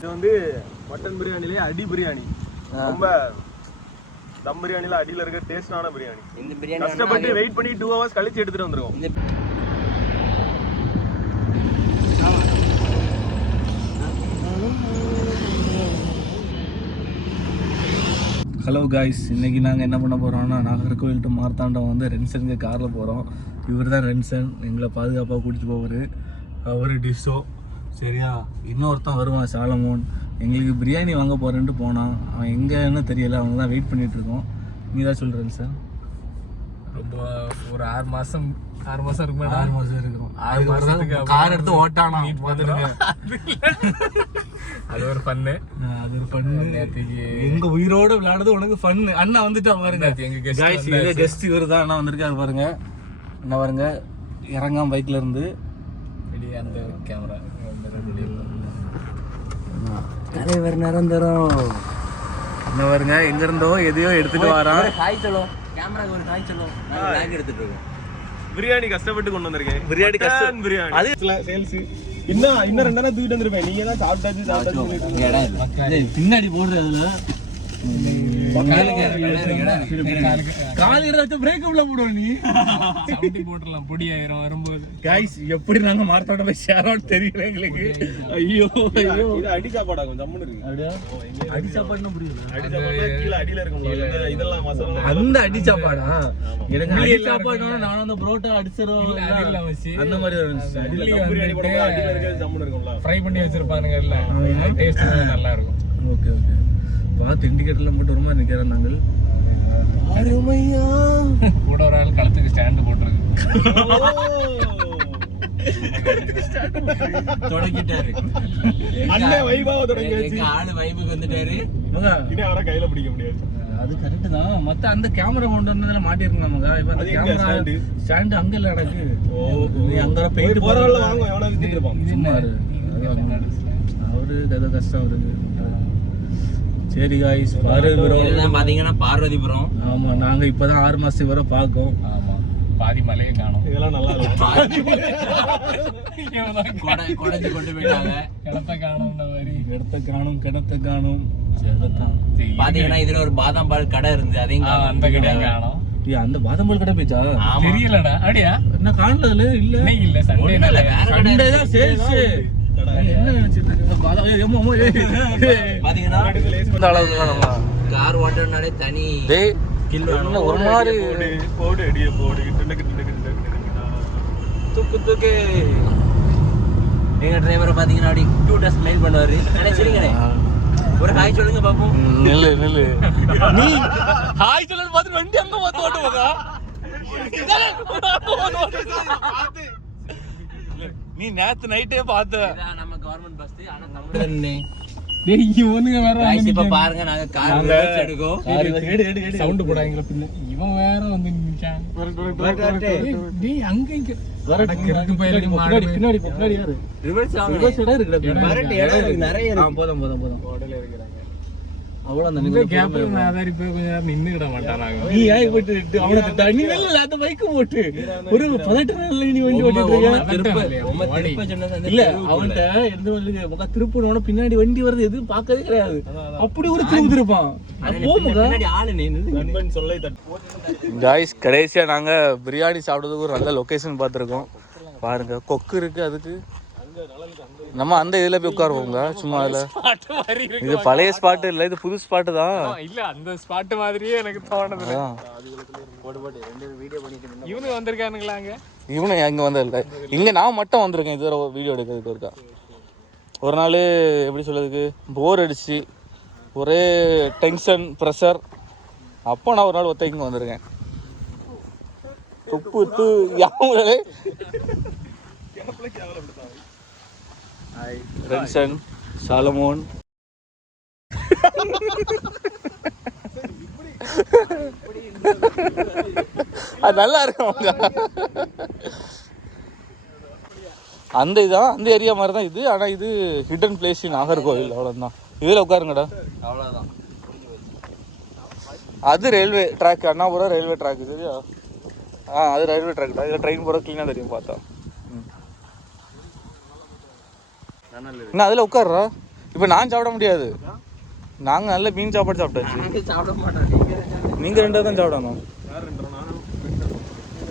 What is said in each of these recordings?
இது வந்து மட்டன் பிரியாணிலே அடி பிரியாணி. ரொம்ப தம் பிரியாணில அடியில இருக்க டேஸ்டான பிரியாணி. இந்த பிரியாணி கஷ்டப்பட்டு வெயிட் பண்ணி 2 hours கழிச்சு எடுத்துட்டு வந்துருக்கோம். ஹலோ காய்ஸ், இன்றைக்கி நாங்கள் என்ன பண்ண போகிறோம்னா நாகர்கோவில் டு மார்த்தாண்டம் வந்து ரென்சனுக்கு காரில் போகிறோம். இவர் தான் ரென்சன், எங்களை பாதுகாப்பாக கூட்டிகிட்டு போவார். அவர் டிஷோ சரியா. இன்னொருத்தன் வருவான் சாலமோன், எங்களுக்கு பிரியாணி வாங்க போகிறேன்ட்டு போனான். அவன் எங்கன்னு தெரியல, அவங்க தான் வெயிட் பண்ணிகிட்ருக்கோம். நீ தான் சொல்கிறேன் சார். ரொம்ப ஒரு 6 மாதம் இருக்கும். 6 மாதம் இருக்கும். 6 மாதத்துக்கு கார் எடுத்து ஓட்டானா அது ஒரு பண்ணு. எங்க உயிரோட விளையாடுறது உனக்கு ஃபன்னு. அண்ணா வந்துட்டா பாருங்க. எங்க கெஸ்ட் இவர் தான். அண்ணா வந்திருக்காரு பாருங்க. என்ன பாருங்க, இறங்காம பைக்ல இருந்து அந்த கேமரா தலைவர் நிரந்தரம். என்ன பாருங்க, எங்க இருந்தோ எதையோ எடுத்துட்டு வரான். கேமராக்கு ஒரு ஹாய் சொல்லுவோம். நாங்க பேக் எடுத்துட்டு இருக்கோம். பிரியாணி கஷ்டப்பட்டு கொண்டு வந்திருக்கேன். பிரியாணி கஷ்டம். பிரியாணி அது சேல்ஸ். இன்னும் 2 நாள் தூக்கிட்டு வந்திருப்பேன். நீங்க தான் சாப்பிட்டாச்சு. பின்னாடி போடுறதுல எப்படி நாங்க மார்த்தாண்டம் போய் சேரோன்னு தெரியல எங்களுக்கு. ஐயோ ஐயோ, அடி சாப்பாடாகும். ஜம்முன்னு இருக்கு. அடி சாப்பாடுன்னா புரியல. அடி சாப்பாடுனா கீழ அடியில இருக்கும். இதெல்லாம் மசாலா அந்த அடி சாப்பாடா? எனக்கு அடி சாப்பாடுனா நான் அந்த புரோட்டா அடிச்சிரோம் அந்த மாதிரி பிரியாணி போடும்போது அடியில இருக்கிறது ஜம்முன்னு இருக்கும்ல. ஃப்ரை பண்ணி வச்சிருப்பானுங்கல்ல, டேஸ்ட் நல்லா இருக்கும். Okay okay. பார்த்து இண்டிகேட்டர்லாம் போட்டு வருமா நிற்கிறோம் நாங்கள். அருமையா கூட ஒரு ஆள் களத்துக்கு ஸ்டாண்டு போட்டுருக்கு. தொடங்கிட்டாரு அண்ணன் வைபாவ தொடங்கியாச்சு. ஆளு வைபுக்கு வந்துட்டாரு. இனி அவரை கையில பிடிக்க முடியாது. அது கரெக்ட் தான். மத்த அந்த கேமரா கொண்டு வந்ததுல மாட்டிருக்கோம் நமக்கு. இப்ப அந்த கேமரா ஸ்டாண்ட் அங்க இல்ல நடக்கு. அங்க போயிட்டு போறவங்க வாங்க, எவனா வித்துட்டு இருப்பான். சும்மா அவரு ஏதோ கஷ்டம் இருக்கு. சரி காய்ஸ், இதெல்லாம் பாத்தீங்கன்னா பார்வதிபுரம். ஆமா, நாங்க இப்பதான் 6 மாசத்துக்கு வர பாக்கோம். ஆமா, பாதி மலையை காணும். இதெல்லாம் நல்லா இருக்கு. கொடைஞ்சு கொண்டு போயிட்டாங்க. கிணத்த காணும். கிணத்த காணும். பாத்தீங்கன்னா இதுல ஒரு பாதாம் பால் கடை இருந்து அதையும் அந்த கடை காணும். அந்த பாதாம் பால் கடை போயிச்சா? தெரியலடா. அப்படியா? என்ன காணல? இல்ல சண்டே தான் சேல்ஸ். என்ன நினைச்சிட்டு கார் ஓட்டனாலே தனி ஒரு மாதிரி போடு அடிய போடு. தூக்கு எங்க டிரைவரை பாத்தீங்கன்னா அப்படி கியூட்டா ஸ்மைல் பண்ணுவாரு. நினைச்சிருக்கேன். ஒரு ஹாய் சொல்லுங்க பாப்போம். நில்லு நீ ஹாய் சொல்லுன்னு பார்த்து வண்டி அங்க பார்த்து ஓட்டுவாங்க. நீ நேத்து நைட்டே பார்த்த நம்ம கவர்மெண்ட் பஸ். ஆனா தமிழ்ல டேய் இவனுங்க வேற இப்ப பாருங்க, நாங்க கார் எடுக்கோம். சவுண்ட் போடாதீங்க பின்ன. இவன் வேற வந்து நிச்சான். டேய் அங்க இங்க வரட்டு போயிருக்கு. பின்னாடி யாரு? ரிவர்ஸ் இடம் இருக்கு. நிறைய இருக்கு. போதும் ஓடல இருக்கிறாங்க. அவ்வளவு அந்த கேப்ல நான் அதாரி போய் கொஞ்ச நேரம் நின்னுட மாட்டானாங்க. நீ ஏய் போட்டு அவன தண்ணி இல்ல அந்த பைக் போட்டு ஒரு 18 நாள்ல நீ வண்டி ஓட்டிட்டு இருக்க. இல்ல அவன்ட்ட எந்த வழிக்கு முக திருப்பனோட பின்னாடி வண்டி வருது எதுவும் பார்க்கவே கிடையாது. அப்படி ஒரு திருப்பி இருப்பான். பின்னாடி ஆளு நண்பன் சொல்லை தட்டு. गाइस, கடைசியா நாங்க பிரியாணி சாப்பிடுறதுக்கு ஒரு நல்ல லொகேஷன் பார்த்திருக்கோம். பாருங்க, கொக்கு இருக்கு. அதுக்கு நம்ம அந்த இதுல போய் உட்காருவோங்க. சும்மா அதுல இது பழைய ஸ்பாட் இல்ல, இது புது ஸ்பாட் தான். இல்ல அந்த ஸ்பாட் மாதிரியே எனக்கு தோணுது. இவனுங்க வந்திருக்கானுங்களா? இவனுங்க அங்க வந்ததில்ல. இங்க நான் மட்டும் வந்திருக்கேன் இது வீடியோ எடுக்கிறதுக்கு. இருக்கா ஒரு நாள் எப்படி சொல்றதுக்கு போர் அடிச்சு ஒரே டென்ஷன் ப்ரெஷர். அப்போ நான் ஒரு நாள் ஒத்த இங்க வந்திருக்கேன். உப்பு யாவலே ரென்சன் சாலமோன். அது நல்லா இருக்கும். அந்த இதான் அந்த ஏரியா மாதிரி தான் இது. ஆனால் இது ஹிடன் பிளேஸ் நாகர்கோவில். அவ்வளோதான். இதில் உட்காருங்கடா. அவ்வளோதான். அது railway track. Annapuram railway track. சரியா? அது ரயில்வே ட்ராக் தான். இதில் ட்ரெயின் போகிற க்ளீனாக தெரியும் பார்த்தா. என்ன அதில் உட்காருறா? இப்போ நான் சாப்பிட முடியாது. நாங்கள் நல்ல மீன் சாப்பாடு சாப்பிட்டாச்சு. சாப்பிட மாட்டோம். நீங்கள் 2 தான் சாப்பிடணும். யார் ரெண்டரை நானும்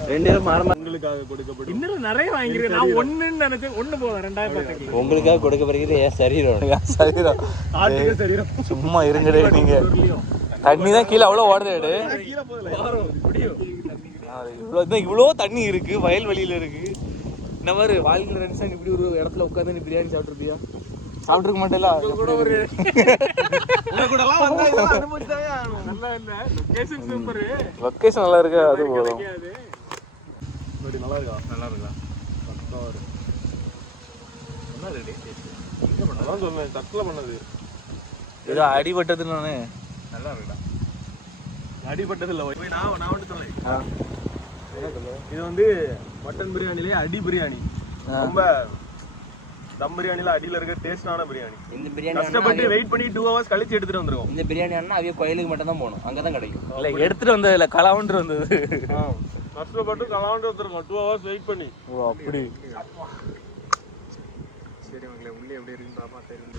2 பேரும் மாற உங்களுக்காக கொடுக்கப்படும். இன்னும் நிறைய வாங்கிக்கிறேன். நான் ஒண்ணுன்னு நினைச்சேன். ஒண்ணு போதும் 2000 உங்களுக்காக கொடுக்கப்படுகிறது என் சரீரம். சரீரம் ஆட்டுக்கு சரீரம். சும்மா இருங்கடே நீங்க. தண்ணி தான் கீழே அவ்வளோ ஓடுதேடு. கீழே போதில்லை. இவ்வளோ தண்ணி இருக்கு, வயல்வெளியில இருக்கு. இந்த மாதிரி வாழ்க்கை ரென்சன் இப்படி ஒரு இடத்துல உட்காந்து நீ பிரியாணி சாப்பிட்டுருப்பியா? சாப்பிட்டுருக்க மாட்டேல. லொக்கேஷன் நல்லா இருக்கு, அது போதும். நல்லா இருக்கா? நல்லா இருக்கா? அதான் சொன்னேன், தட்டில் பண்ணது. ஏதோ அடிபட்டது நானே. நல்லா இருக்குடா. அடிபட்டது இல்லை. நான் வந்து சொல்றேன். இது வந்து மட்டன் பிரியாணிலே அடி பிரியாணி. ரொம்ப தம் பிரியாணில அடியில இருக்க டேஸ்டான பிரியாணி. இந்த பிரியாணி கஷ்டப்பட்டு வெயிட் பண்ணி 2 hours கழிச்சு எடுத்துட்டு வந்துருவோம். இந்த பிரியாணி அண்ணா அவிய கோயிலுக்கு மட்டும் தான் போகணும், அங்கதான் கிடைக்கும். இல்லை எடுத்துட்டு வந்தது இல்லை, கலாவன்று வந்தது. கஷ்டப்பட்டு கலாண்டு வந்துருக்கோம் 2 hours வெயிட் பண்ணி. ஓ அப்படி. சரி உங்களே உள்ளே எப்படி இருக்குன்னு பாப்பா தெரியும்.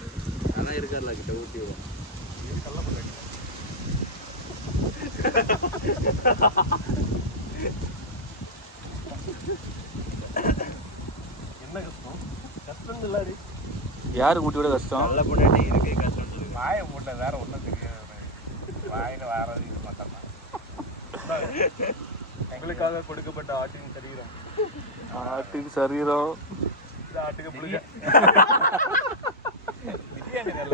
அதான் இருக்கார்ல கிட்ட ஊட்டி விடும். என்ன கஷ்டம்? கஷ்டம் இல்லாடி. யாரு ஊட்டி விட கஷ்டம்? நல்ல பொண்ணாட்டி இருக்கு கஷ்டம். வாயை போட்ட வேற ஒன்றும் தெரியாது. வாயில வாரது இது மட்டும் தான். எங்களுக்காக கொடுக்கப்பட்ட ஆட்டின் சரீரம். ஆட்டின் சரீரம். இது ஆட்டுக்கு புளிக்க.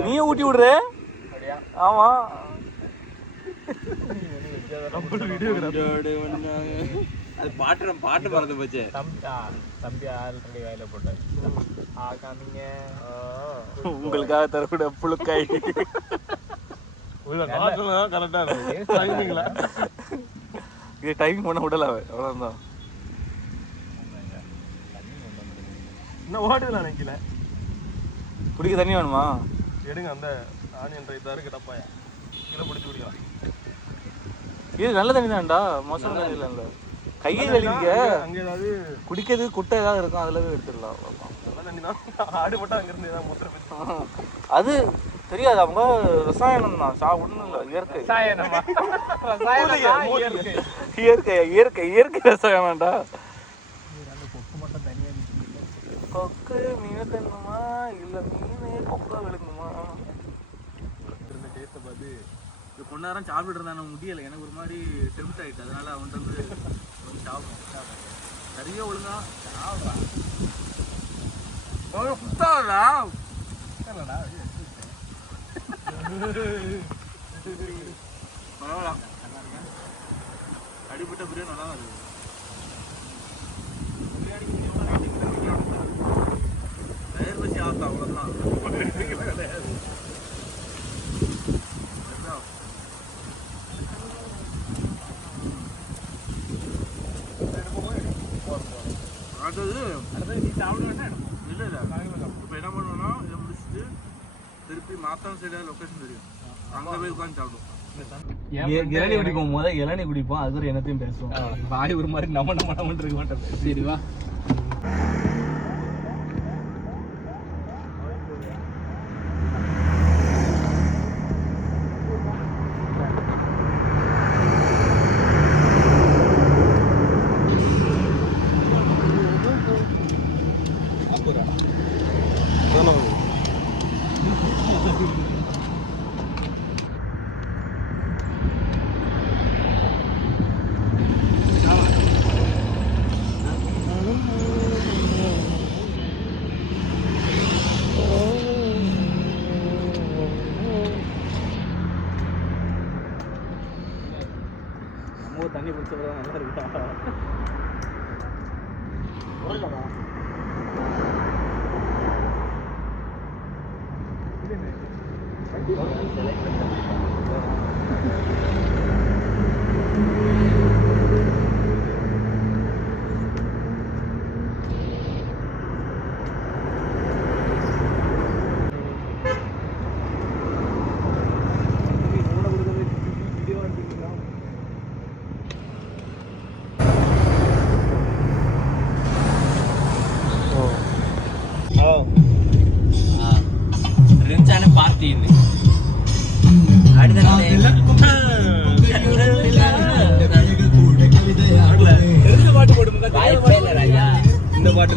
நீயே ஊட்டி விடுற? ஆமா. அது பாட்டு மறந்து போச்சு. தம்பி ஆல்ரெடி வேலை போட்டாரு. காமிங்க. உங்களுக்காக தரக்கூடிய புழுக்காய். கரெக்டா இருக்கு. இது டைமிங் பண்ண விடல அவ்வளோதான். இன்னும் ஓடுதுல நினைக்கல. குடிக்க தண்ணி வேணுமா? எடுங்க அந்த ஆனியன் ரைத்தாரு கிடப்பாயா கீழே பிடிச்சி குடிக்கலாம். இது நல்ல தண்ணி தான்டா, மோசம் தண்ணி இல்லைல்ல. கையை கழுவிங்க. அங்கே ஏதாவது குடிக்கிறது குட்டை ஏதாவது இருக்கும், அதில் போய் எடுத்துடலாம். நல்ல தண்ணி தான். ஆடு போட்டா அங்கிருந்து ஏதாவது மூத்திர அது தெரியாது, அவங்க ரசாயனம் தான். ஒன்றும் இல்லை, இயற்கை. இயற்கை இயற்கை இயற்கை ரசாயனம்டா. கொக்கு மீன் தண்ணுமா இல்லை மீன் கொக்கா விழுங்குமா? டேஸ்ட்டை பார்த்து இது கொஞ்ச நேரம் சாப்பிட்டு இருந்தான், முடியலை. எனக்கு ஒரு மாதிரி டெம்ட் ஆகிட்டு, அதனால அவன்கிட்ட வந்து சாப்பிடும். சரியா ஒழுங்கா சாப்பிட்றான். சுத்தாடா பரவாயில்ல. அடிப்பட்ட பிரியாணி நல்லா தான் இருக்குது. தயிர் வச்சு ஆத்தா அவ்வளோதான். அடுத்தது நீ சாப்பிட வேண்டாம். இல்லை இல்லை, இப்போ என்ன பண்ணுவோம்னா இதை முடிச்சுட்டு திருப்பி மாத்தான சைடாக லொக்கேஷன் தெரியும், அங்கே போய் உட்காந்து சாப்பிடுவோம். இளநீ குடிப்போம், முதல் இளநீ குடிப்போம், அது ஒரு என்னத்தையும் பேசுவோம். வாய் ஒரு மாதிரி நம்ம இருக்க மாட்டோம். சரி வா. தண்ணி குடிச்சா நல்லா இருக்கா? ரின்சான சீன் அடுத்த பாட்டு போடுங்க வாய்ப்பே இல்லை ராஜா இந்த பாட்டு